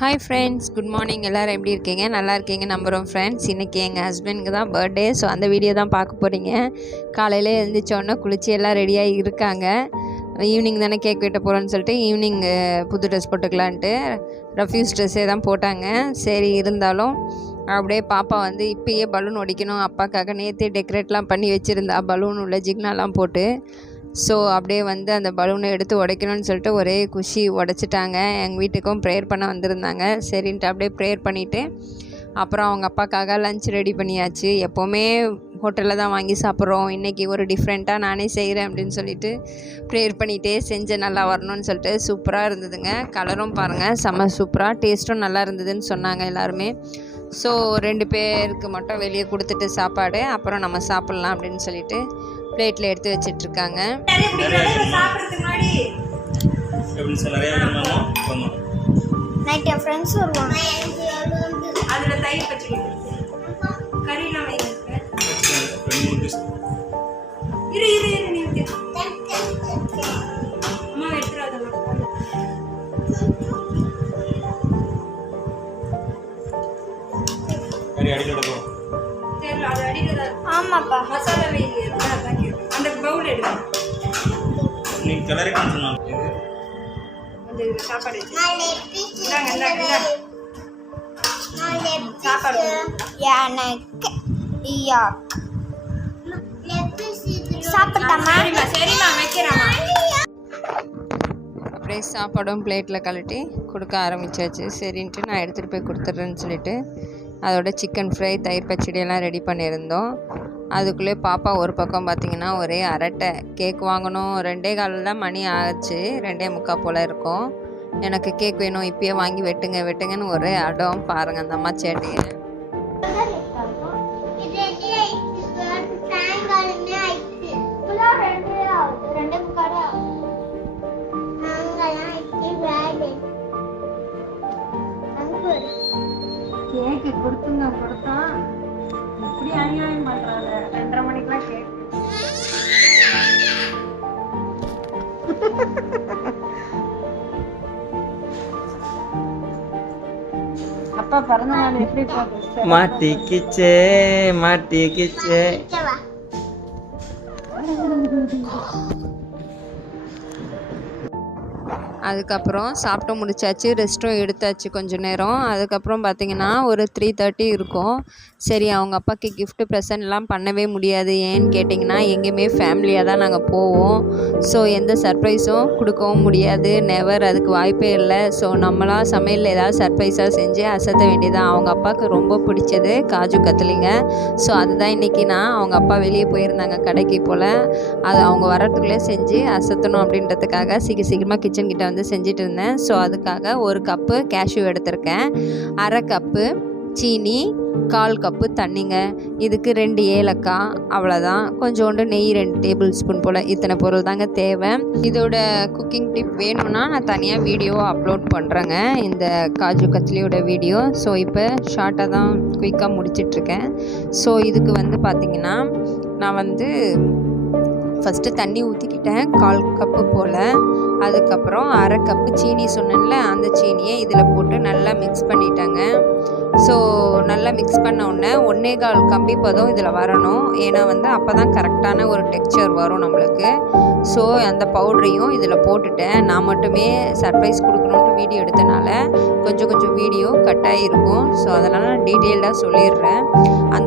Hi friends good morning எல்லோரும் எப்படி இருக்கீங்க? நல்லா இருக்கீங்க. நம்புகிறோம் ஃப்ரெண்ட்ஸ் இன்றைக்கி எங்கள் ஹஸ்பண்டுக்கு தான் பர்த்டே ஸோ அந்த வீடியோ தான் பார்க்க போகிறீங்க காலையில் எழுந்திரிச்சோன்னே குளிச்சு எல்லாம் ரெடியாக இருக்காங்க. ஈவினிங் தானே கேக் வெட்ட போகிறோன்னு சொல்லிட்டு ஈவினிங் புது ட்ரெஸ் போட்டுக்கலான்ட்டு ரஃப்யூஸ் ட்ரெஸ்ஸே தான் போட்டாங்க. சரி இருந்தாலும் அப்படியே பாப்பா வந்து இப்பயே பலூன் ஒடிக்கணும். அப்பாக்காக நேற்றே டெக்கரேட்லாம் பண்ணி வச்சுருந்தா பலூன் உள்ள ஜிக்னாலாம் போட்டு ஸோ அப்படியே வந்து அந்த பலூனை எடுத்து உடைக்கணும்னு சொல்லிட்டு ஒரே குஷி உடைச்சிட்டாங்க. எங்கள் வீட்டுக்கும் ப்ரேயர் பண்ண வந்திருந்தாங்க. சரின்ட்டு அப்படியே ப்ரேயர் பண்ணிவிட்டு அப்புறம் அவங்க அப்பாக்காக லஞ்ச் ரெடி பண்ணியாச்சு. எப்போவுமே ஹோட்டலில் தான் வாங்கி சாப்பிட்றோம். இன்றைக்கி ஒரு டிஃப்ரெண்ட்டாக நானே செய்கிறேன் அப்படின்னு சொல்லிட்டு ப்ரேயர் பண்ணிகிட்டே செஞ்சு நல்லா வரணும்னு சொல்லிட்டு சூப்பராக இருந்ததுங்க. கலரும் பாருங்கள் செம்ம சூப்பராக டேஸ்ட்டும் நல்லா இருந்ததுன்னு சொன்னாங்க எல்லாருமே. ஸோ ரெண்டு பேருக்கு மட்டும் வெளியே கொடுத்துட்டு சாப்பாடு. அப்புறம் நம்ம சாப்பிட்லாம் அப்படின்னு சொல்லிட்டு பிளேட்டில் எடுத்து வச்சிட்ருக்காங்க. பண்ணணும் பண்ணணும் நைட் என் ஃப்ரெண்ட்ஸ் வருவாங்க. அதில் தயிர் பச்சடி கறியெல்லாம் ரெண்டு ஆமாப்பா. மசாலா வெயில் அந்த பவுல் எடுங்க. நீங்கள் கிளறி சொன்னாங்க இது கொஞ்சம் இதுல சாப்பாடு வச்சு இந்தாங்க இந்தாங்க இந்தாங்க. சாப்பாடு எனக்கு யாக். சாப்பிட்டாமா? சரிம்மா சரிம்மா வைக்கிறேம்மா. அப்படியே சாப்பாடும் பிளேட்டில் கழட்டி கொடுக்க ஆரம்பிச்சாச்சு. சரின்ட்டு நான் எடுத்துகிட்டு போய் கொடுத்துட்றேன்னு சொல்லிட்டு அதோட சிக்கன் ஃப்ரை தயிர் பச்சடி எல்லாம் ரெடி பண்ணியிருந்தோம். அதுக்குள்ளே பாப்பா ஒரு பக்கம் பார்த்தீங்கன்னா ஒரே அரட்டை. கேக் வாங்கணும். ரெண்டே காலில் தான் மணி ஆச்சு. ரெண்டே முக்கால் போல் இருக்கும். எனக்கு கேக் வேணும். இப்பயே வாங்கி வெட்டுங்க வெட்டுங்கன்னு ஒரே அடம். பாருங்கள் அந்த அம்மா சேட்டையை. ரெண்டரை மணிக்கெலாம் கேக் அப்பா பிறந்த நாள் எப்படி போகுது மாட்டிக்கிச்சே மாட்டிக்கிச்சே. அதுக்கப்புறம் சாப்பிட்டு முடிச்சாச்சு ரெஸ்ட்டும் எடுத்தாச்சு கொஞ்ச நேரம். அதுக்கப்புறம் பார்த்தீங்கன்னா ஒரு த்ரீ தேர்ட்டி இருக்கும். சரி அவங்க அப்பாவுக்கு கிஃப்ட் ப்ரெசன்ட்லாம் பண்ணவே முடியாது. ஏன்னு கேட்டிங்கன்னா எங்கேயுமே ஃபேமிலியாக தான் நாங்கள் போவோம். ஸோ எந்த சர்ப்ரைஸும் கொடுக்கவும் முடியாது. நெவர் அதுக்கு வாய்ப்பே இல்லை. ஸோ நம்மளாம் சமையலில் ஏதாவது சர்ப்ரைஸாக செஞ்சு அசத்த வேண்டியதான் அவங்க அப்பாவுக்கு ரொம்ப பிடிச்சது காஜு கத்திலிங்க. ஸோ அதுதான் இன்றைக்கி நான் அவங்க அப்பா வெளியே போயிருந்தாங்க கடைக்கு போல். அது அவங்க வரத்துக்குள்ளே செஞ்சு அசத்தணும் அப்படின்றதுக்காக சீக்கிரம் சீக்கிரமாக கிச்சன் கிட்ட வந்து செஞ்சுட்டு இருந்தேன் ஸோ அதுக்காக ஒரு கப்பு கேஷ்யூ எடுத்திருக்கேன். அரை கப்பு சீனி கால் கப்பு தண்ணிங்க இதுக்கு ரெண்டு ஏலக்காய் அவ்வளோதான் கொஞ்சோண்டு நெய் ரெண்டு டேபிள் ஸ்பூன் போல் இத்தனை பொருள் தாங்க தேவை. இதோட குக்கிங் டிப் வேணும்னா நான் தனியாக வீடியோ அப்லோட் பண்ணுறேங்க இந்த காஜு கத்லியோட வீடியோ ஸோ இப்போ ஷார்ட்டாக தான் குயிக்காக முடிச்சிட்ருக்கேன் ஸோ இதுக்கு வந்து பார்த்திங்கன்னா நான் வந்து ஃபஸ்ட்டு தண்ணி ஊற்றிக்கிட்டேன் கால் கப்பு போல். அதுக்கப்புறம் அரை கப்பு சீனி சொன்னேன்ல அந்த சீனியை இதில் போட்டு நல்லா மிக்ஸ் பண்ணிட்டேங்க. ஸோ நல்லா மிக்ஸ் பண்ண உடனே ஒன்றே கால் கம்பி பதம் இதில் வரணும். ஏன்னா வந்து அப்போ தான் கரெக்டான ஒரு டெக்ஸ்சர் வரும் நம்மளுக்கு. ஸோ அந்த பவுடரையும் இதில் போட்டுட்டேன். நான் மட்டுமே சர்ப்ரைஸ் கொடுக்கணுன்ட்டு வீடியோ எடுத்தனால கொஞ்சம் கொஞ்சம் வீடியோ கட் ஆகிருக்கும் ஸோ அதனால் நான் டீட்டெயில்டாக சொல்லிடுறேன்.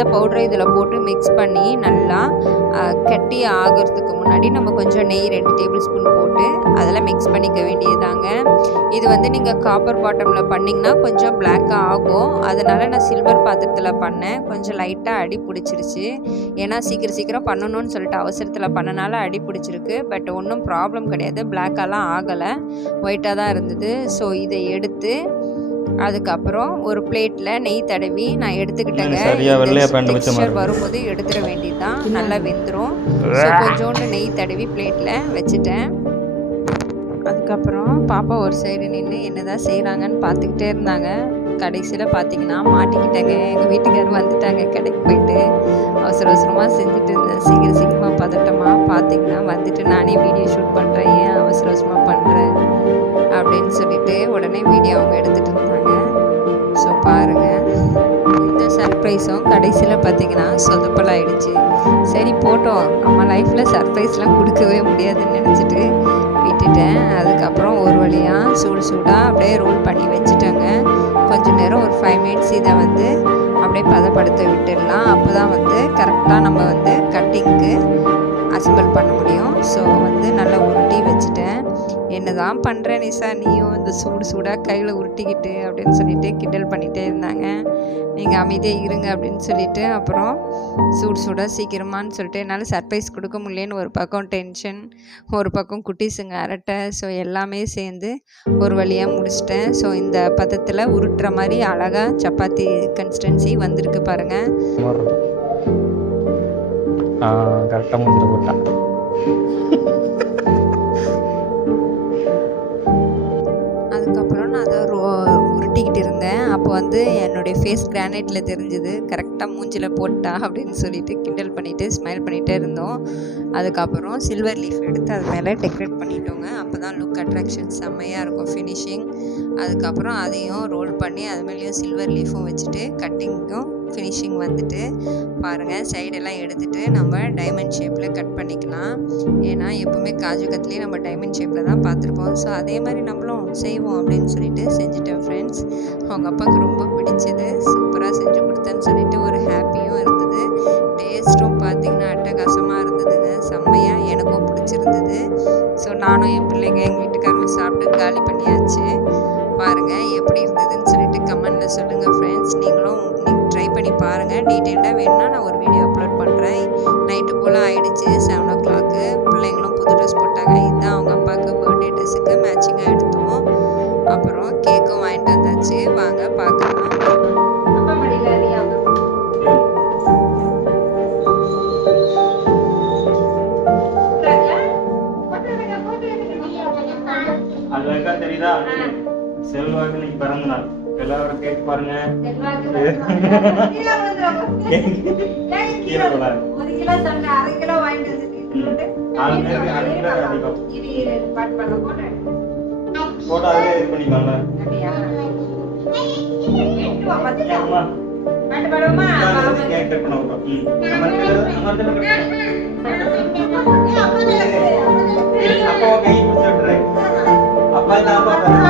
அந்த பவுடரை இதில் போட்டு மிக்ஸ் பண்ணி நல்லா கட்டி ஆகிறதுக்கு முன்னாடி நம்ம கொஞ்சம் நெய் ரெண்டு டேபிள் ஸ்பூன் போட்டு அதெல்லாம் மிக்ஸ் பண்ணிக்க வேண்டியதாங்க இது வந்து நீங்கள் காப்பர் பாட்டமில் பண்ணிங்கன்னா கொஞ்சம் பிளாக்காக ஆகும். அதனால் நான் சில்வர் பாத்திரத்தில் பண்ணேன். கொஞ்சம் லைட்டாக அடி பிடிச்சிருச்சு. ஏன்னா சீக்கிரம் சீக்கிரம் பண்ணணும்னு சொல்லிட்டு அவசரத்தில் பண்ணனால அடி பிடிச்சிருக்கு. பட் ஒன்றும் ப்ராப்ளம் கிடையாது. பிளாக்காலாம் ஆகலை. ஒயிட்டாக தான் இருந்தது. ஸோ இதை எடுத்து அதுக்கப்புறம் ஒரு பிளேட்டில் நெய் தடவி நான் எடுத்துக்கிட்டேங்க. மாதிரி. வரும்போது எடுத்துட வேண்டியதுதான். நல்லா வெந்துடும் கொஞ்சோண்டு நெய் தடவி பிளேட்டில் வச்சுட்டேன். அதுக்கப்புறம் பாப்பா ஒரு சைடு நின்று என்னதான் செய்கிறாங்கன்னு பார்த்துக்கிட்டே இருந்தாங்க. கடைசியில் பார்த்தீங்கன்னா மாட்டிக்கிட்டாங்க. எங்கள் வீட்டுக்காரர் வந்துட்டாங்க. கடைக்கு போயிட்டு அவசர அவசரமாக செஞ்சுட்டு இருந்தேன் சீக்கிரம் சீக்கிரமாக பதட்டமாக பார்த்தீங்கன்னா வந்துட்டு நானே வீடியோ ஷூட் பண்ணுறேன் ஏன் அவசர அவசரமாக பண்ணுறேன் அப்படின்னு சொல்லிட்டு உடனே வீடியோ அவங்க எடுத்துகிட்டு இருந்தாங்க. ஸோ பாருங்கள் இந்த சர்ப்ரைஸும் கடைசியில் பார்த்தீங்கன்னா சொதப்பல் சரி போட்டோம். நம்ம லைஃப்பில் சர்ப்ரைஸ்லாம் கொடுக்கவே முடியாதுன்னு நினச்சிட்டு விட்டுட்டேன். அதுக்கப்புறம் ஒரு வழியாக சூடு சூடாக அப்படியே ரோல் பண்ணி வச்சுட்டேங்க. கொஞ்சம் நேரம் ஒரு ஃபைவ் மினிட்ஸ் இதை வந்து அப்படியே பதப்படுத்த விட்டுடலாம். அப்போ தான் வந்து கரெக்டாக நம்ம வந்து கட்டிங்க்கு அசம்பிள் பண்ண முடியும். ஸோ வந்து நல்லா உருட்டி வச்சுட்டேன். என்ன தான் பண்ணுற நிஷா நீயும் இந்த சூடு சூடாக கையில் உருட்டிக்கிட்டு அப்படின்னு சொல்லிட்டு கிண்டல் பண்ணிகிட்டே இருந்தாங்க. நீங்கள் அமைதியாக இருங்க அப்படின்னு சொல்லிட்டு அப்புறம் சூடு சூடாக சீக்கிரமான்னு சொல்லிட்டு என்னால் சர்ப்ரைஸ் கொடுக்க முடியலன்னு ஒரு பக்கம் டென்ஷன் ஒரு பக்கம் குட்டீஸுங்க அரட்டை. ஸோ எல்லாமே சேர்ந்து ஒரு வழியாக முடிச்சிட்டேன். ஸோ இந்த பதத்தில் உருட்டுற மாதிரி அழகாக சப்பாத்தி கன்சிஸ்டன்சி வந்திருக்கு பாருங்கள் கரெக்டாக முடிஞ்சு போட்டேன் அப்போ வந்து என்னுடைய ஃபேஸ் கிரானைட்டில் தெரிஞ்சுது. கரெக்டாக மூஞ்சில் போட்டா அப்படின்னு சொல்லிட்டு கிண்டல் பண்ணிவிட்டு ஸ்மைல் பண்ணிகிட்டே இருந்தோம். அதுக்கப்புறம் சில்வர் லீஃப் எடுத்து அது மேலே டெக்கரேட் பண்ணிட்டோங்க. அப்போ தான் லுக் அட்ராக்ஷன் செம்மையாக இருக்கும் ஃபினிஷிங் அதுக்கப்புறம் அதையும் ரோல் பண்ணி அது மேலேயும் சில்வர் லீஃபும் வச்சுட்டு கட்டிங்கும் ஃபினிஷிங் வந்துட்டு பாருங்கள் சைடெல்லாம் எடுத்துகிட்டு நம்ம டைமண்ட் ஷேப்பில் கட் பண்ணிக்கலாம். ஏன்னா எப்போவுமே காஜு கத்துலேயே நம்ம டைமண்ட் ஷேப்பில் தான் பார்த்துருப்போம். ஸோ அதே மாதிரி நம்மளும் செய்வோம் அப்படின்னு சொல்லிட்டு செஞ்சுட்டேன் ஃப்ரெண்ட்ஸ் அவங்க அப்பாவுக்கு ரொம்ப பிடிச்சது. சூப்பராக செஞ்சு கொடுத்தேன்னு சொல்லிட்டு ஒரு ஹாப்பியும் இருந்தது. டேஸ்ட்டும் பார்த்தீங்கன்னா அட்டகாசமாக இருந்ததுங்க. செம்மையாக எனக்கும் பிடிச்சிருந்தது. ஸோ நானும் என் பிள்ளைங்க எங்கள் வீட்டுக்காரங்க சாப்பிட்டு காலி பண்ணியாச்சு. பாருங்கள் எப்படி இருந்ததுன்னு சொல்லிட்டு கமெண்டில் சொல்லுங்கள் ஃப்ரெண்ட்ஸ் நீங்களும் நீங்கள் ட்ரை பண்ணி பாருங்கள் டீட்டெயில்டாக வேணும்னா நான் ஒரு வீடியோ அப்லோட் பண்ணுறேன் நைட்டு போல் ஆயிடுச்சு. இருக்கா தெரியுதா செல்வாக்கு இன்னைக்கு பிறந்த நாள் எல்லாரும் கேட்டு பாருங்க கீழே போடாது ஒரு கிலோ சொன்னேன் அரை கிலோ வாங்கிட்டு வந்துட்டு நாலு பேருக்கு அரை கிலோ அதிகம் இது பாட்டு பண்ண போனேன் போட்டோ அதே இது பண்ணிக்கலாம்ல அம்மா அப்பா தான் அப்பா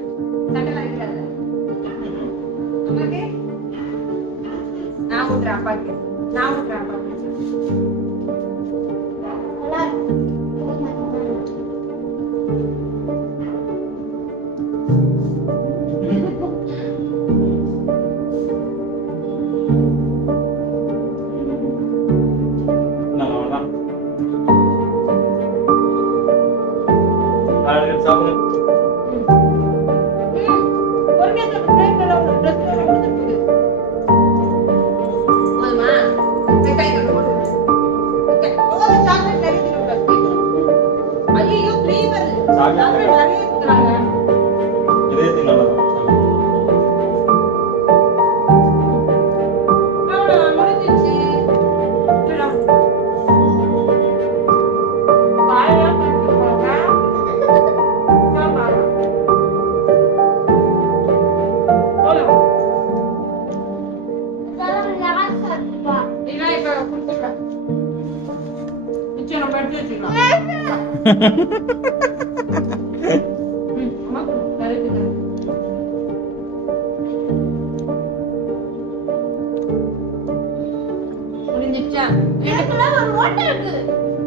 நான் விட்டுறேன் அப்பாக்கு நான் விட்டுறேன் அப்பாக்கு நான்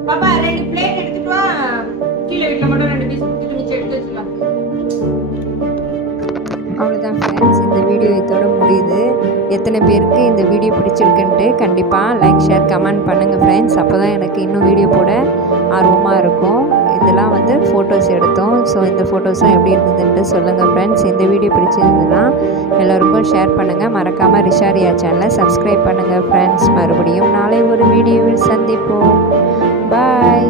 பாப்பா ரெண்டு பிளேட் எடுத்துட்டு வா. கீழே மட்டும் ரெண்டு பீஸ் கொடுத்துட்டு மிச்சம் எடுத்து வச்சுக்கலாம் அவ்வளோதான் ஃப்ரெண்ட்ஸ் இந்த வீடியோ இதோட முடியுது. எத்தனை பேருக்கு இந்த வீடியோ பிடிச்சிருக்குன்ட்டு கண்டிப்பாக லைக் ஷேர் கமெண்ட் பண்ணுங்கள் ஃப்ரெண்ட்ஸ் அப்போ தான் எனக்கு இன்னும் வீடியோ போட ஆர்வமாக இருக்கும். இந்த ஃபோட்டோஸும் எப்படி இருந்ததுன்ட்டு சொல்லுங்கள் ஃப்ரெண்ட்ஸ் இந்த வீடியோ பிடிச்சிருந்ததுன்னா எல்லோருக்கும் ஷேர் பண்ணுங்கள் மறக்காமல் ரிஷாரியா சேனலை சப்ஸ்கிரைப் பண்ணுங்கள் ஃப்ரெண்ட்ஸ் மறுபடியும் நாளை ஒரு வீடியோவில் சந்திப்போம். பாய்